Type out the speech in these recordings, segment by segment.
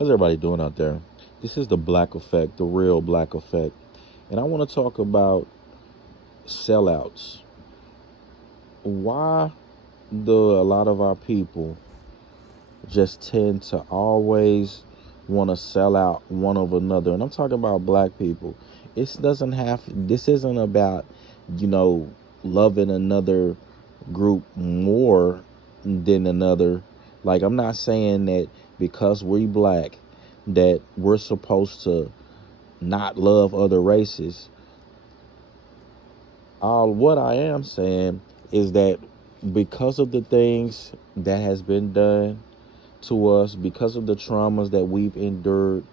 How's everybody doing out there? This is the Black Effect, the real Black Effect. And I want to talk about sellouts. Why do a lot of our people just tend to always want to sell out one of another? And I'm talking about black people. This isn't about, you know, loving another group more than another. Like, I'm not saying that because we black that we're supposed to not love other races. All what I am saying is that because of the things that has been done to us, because of the traumas that we've endured,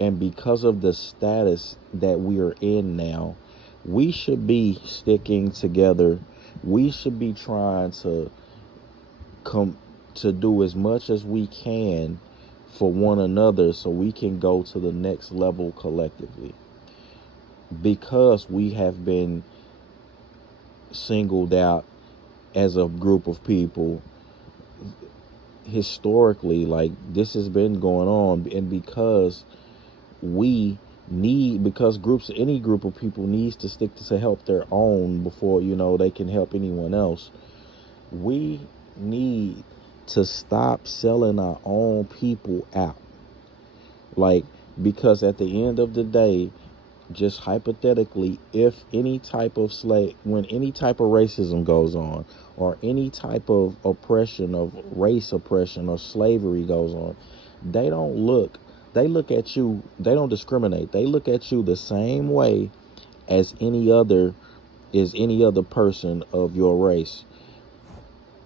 and because of the status that we are in now, we should be sticking together. We should be trying to come to do as much as we can for one another so we can go to the next level collectively, because we have been singled out as a group of people historically. Like, this has been going on, and we because groups any group of people needs to stick to help their own before they can help anyone else. We need to stop selling our own people out. Like, because at the end of the day, just hypothetically, if any type of when any type of racism goes on, or any type of oppression, of race oppression or slavery goes on, they don't look, they look at you, they don't discriminate. They look at you the same way as any other person of your race.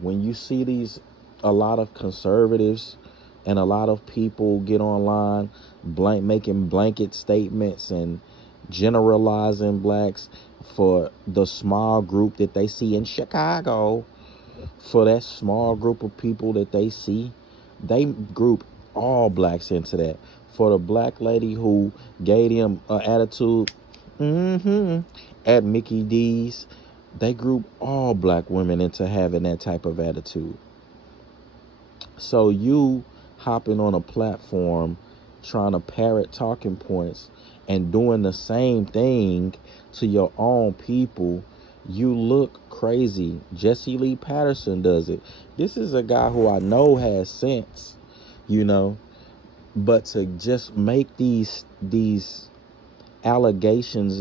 When you see a lot of conservatives and a lot of people get online making blanket statements and generalizing blacks for the small group that they see in Chicago, for that small group of people that they see, they group all blacks into that. For the black lady who gave them an attitude at Mickey D's, they group all black women into having that type of attitude. So you hopping on a platform trying to parrot talking points and doing the same thing to your own people, you look crazy. Jesse Lee Patterson does it. This is a guy who I know has sense, you know, but to just make these allegations,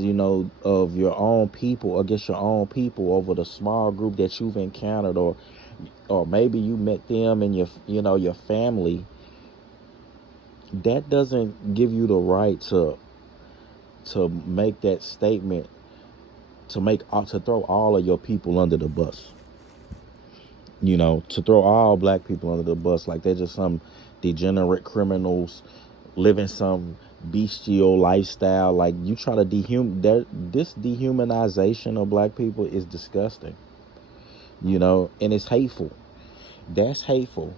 of your own people against your own people over the small group that you've encountered, or maybe you met them in your family, that doesn't give you the right to make that statement, to throw all of your people under the bus. To throw all black people under the bus like they're just some degenerate criminals living some bestial lifestyle. Like, you try to this dehumanization of black people is disgusting, and it's hateful. That's hateful.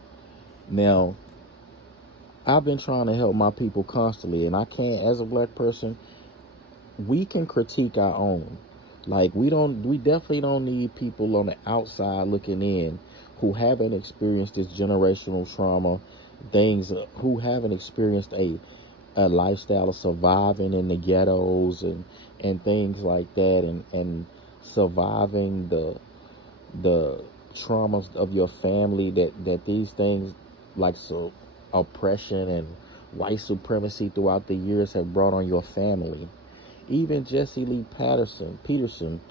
Now, I've been trying to help my people constantly, and I can't, as a black person, we can critique our own. Like, we definitely don't need people on the outside looking in who haven't experienced this generational trauma, who haven't experienced a lifestyle of surviving in the ghettos and things like that, and surviving the traumas of your family, that these things, like, so oppression and white supremacy throughout the years have brought on your family. Even Jesse Lee Peterson,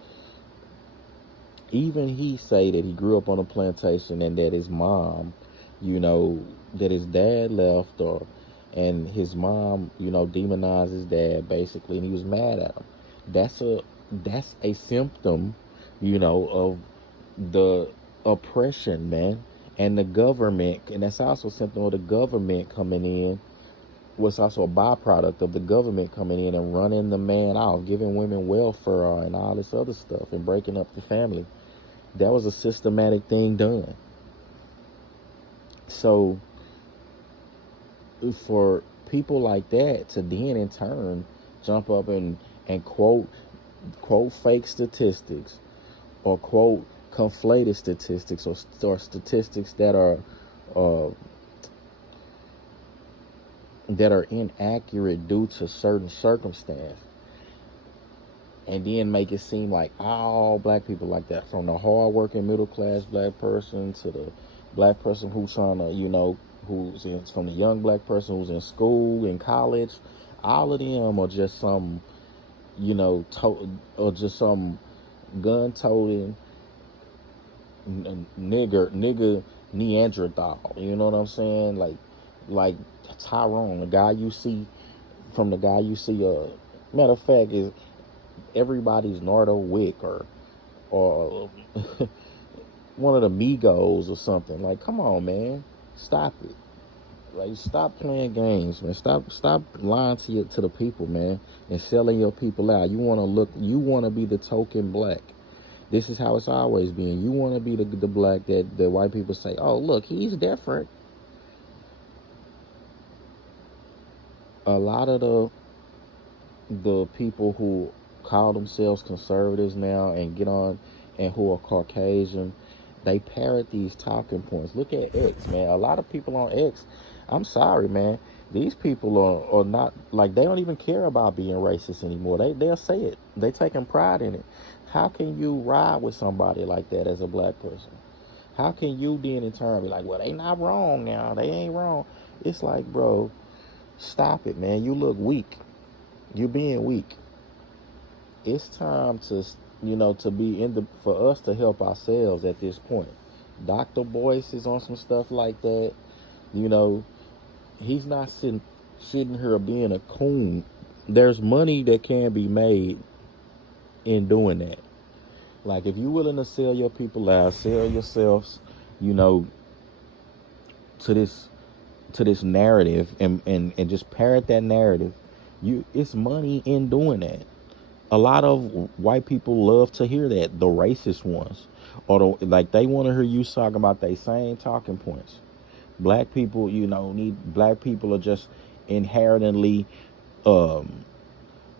even he say that he grew up on a plantation, and that his mom, that his dad left, and his mom, demonized his dad basically, and he was mad at him. That's a symptom, of the oppression, man, and the government, and that's also a symptom of the government coming in. Was also a byproduct of the government coming in and running the man off, giving women welfare and all this other stuff, and breaking up the family. That was a systematic thing done. So for people like that to then in turn jump up and quote fake statistics, or quote conflated statistics, or statistics that are uh, that are inaccurate due to certain circumstance, and then make it seem like all black people like that, from the hard-working middle-class black person to the black person who's trying to, from the young black person who's in school, in college, all of them are just some, or just some gun-toting nigger Neanderthal. You know what I'm saying? Like Tyrone, the guy you see. Matter of fact, is everybody's Nardo Wick or one of the Migos or something. Like, come on, man, stop it. Like, stop playing games, man. Stop lying to the people, man, and selling your people out. You want to be the token black. This is how it's always been. You want to be the black that the white people say, oh, look, he's different. A lot of the people who call themselves conservatives now and get on, and who are Caucasian, they parrot these talking points. Look at X, man. A lot of people on X, I'm sorry, man. These people are not, like, they don't even care about being racist anymore. They'll say it. They taking pride in it. How can you ride with somebody like that as a black person? How can you then in turn be like, well, they not wrong now. They ain't wrong. It's like, bro, stop it, man. You look weak. You're being weak. It's time to, to be for us to help ourselves at this point. Dr. Boyce is on some stuff like that. You know, he's not sitting here being a coon. There's money that can be made in doing that. Like, if you're willing to sell your people out, sell yourselves, you know, to this narrative, and just parrot that narrative, it's money in doing that. A lot of white people love to hear that, the racist ones, or like they want to hear you talking about they same talking points. Black people, black people are just inherently, um,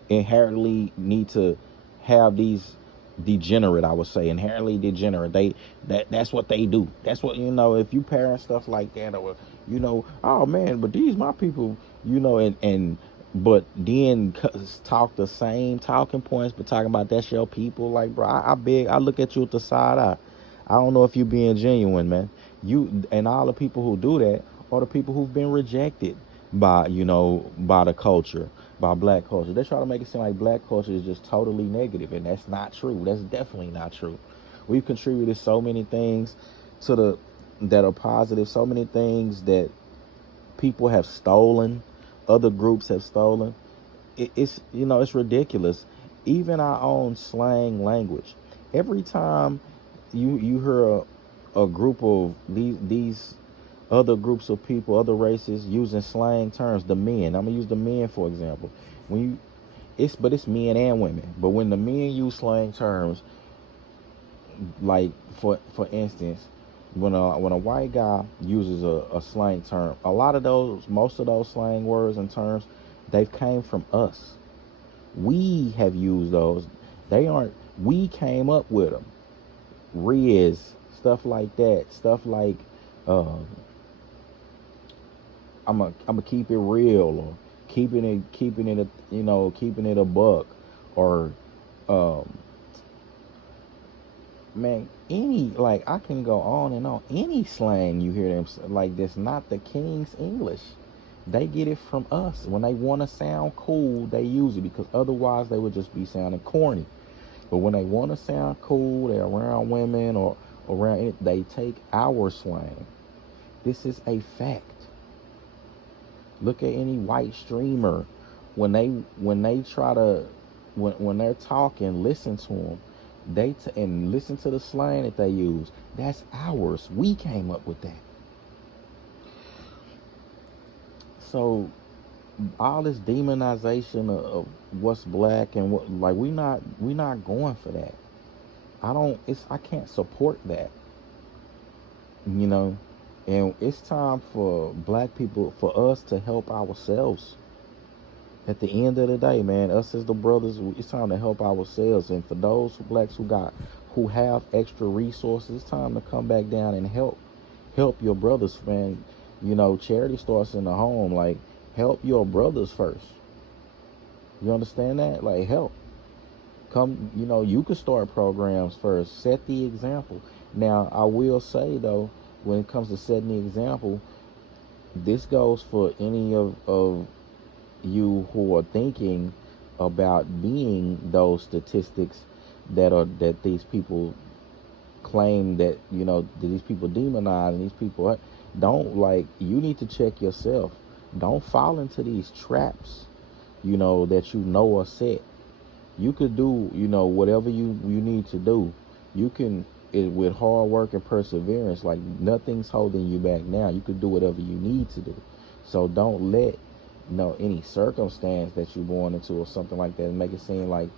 need to have these degenerate, I would say, inherently degenerate. That's what they do. That's what, if you parent stuff like that, or oh man, but these my people, and but then talk the same talking points, but talking about that's your people. Like, bro, I look at you with the side eye. I don't know if you being genuine, man. You and all the people who do that are the people who've been rejected by the culture, by black culture. They try to make it seem like black culture is just totally negative, and that's not true. That's definitely not true. We've contributed so many things that are positive, so many things that people have stolen, other groups have stolen. It's ridiculous. Even our own slang language. Every time you hear a group of these other groups of people, other races using slang terms, the men. I'm gonna use the men for example. When you it's men and women. But when the men use slang terms, like for instance, when a white guy uses a slang term, most of those slang words and terms, they've came from us. We have used those. They aren't. We came up with them. Riz, stuff like that. Stuff like, um, I'm a keep it real, or keeping it a buck, or um, man, any, like, I can go on and on. Any slang you hear them like this, not the King's English. They get it from us. When they want to sound cool, they use it, because otherwise they would just be sounding corny. But when they want to sound cool, they're around women or around it, they take our slang. This is a fact. Look at any white streamer. When they try to when they're talking, listen to them. And listen to the slang that they use. That's ours. We came up with that. So all this demonization of what's black and what, like, we not going for that. I can't support that. You know, and it's time for black people, for us to help ourselves. At the end of the day, man, us as the brothers, it's time to help ourselves. And for those blacks who have extra resources, it's time to come back down and help your brothers, man. Charity starts in the home. Like, Help your brothers first. You understand that? Like, help. Come, you can start programs first. Set the example. Now, I will say, though, when it comes to setting the example, this goes for any of you who are thinking about being those statistics that these people claim, that these people demonize, and these people don't. Like, you need to check yourself. Don't fall into these traps, that are set. You could do, whatever you need to do. You can, with hard work and perseverance, like, nothing's holding you back now. You could do whatever you need to do. So don't let, any circumstance that you're born into or something like that make it seem like,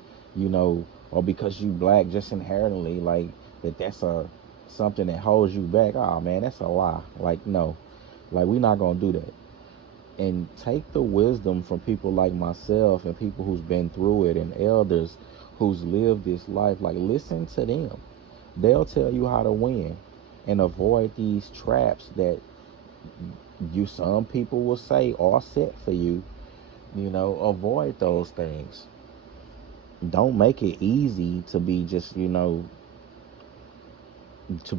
or because you black just inherently, like, that's something that holds you back. Oh man, that's a lie. Like, no, like, we're not gonna do that. And take the wisdom from people like myself and people who's been through it, and elders who's lived this life. Like, listen to them. They'll tell you how to win and avoid these traps that some people will say are set for you. Avoid those things. Don't make it easy to be just, to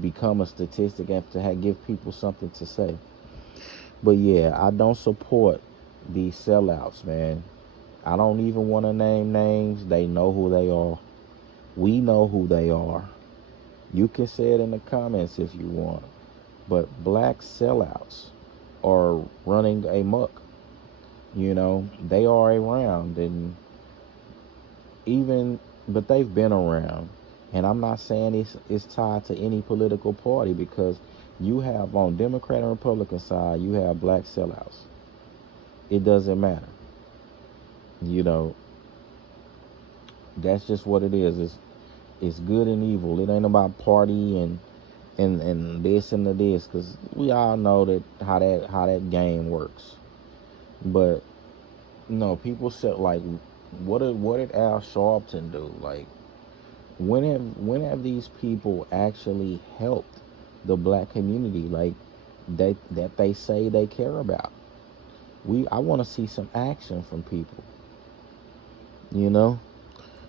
become a statistic and to give people something to say. But yeah, I don't support these sellouts, man. I don't even want to name names. They know who they are. We know who they are. You can say it in the comments if you want. But black sellouts are running amok. They are around, but they've been around. And I'm not saying it's tied to any political party, because you have, on Democrat and Republican side, you have black sellouts. It doesn't matter. That's just what it is. It's good and evil. It ain't about party and this and this, because we all know that how that game works. But people said, like, what did Al Sharpton do? Like, when have these people actually helped the black community, like, that they say they care about? I want to see some action from people.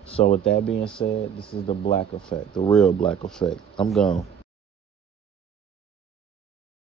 So with that being said, this is the Black Effect, the real Black Effect. I'm gone.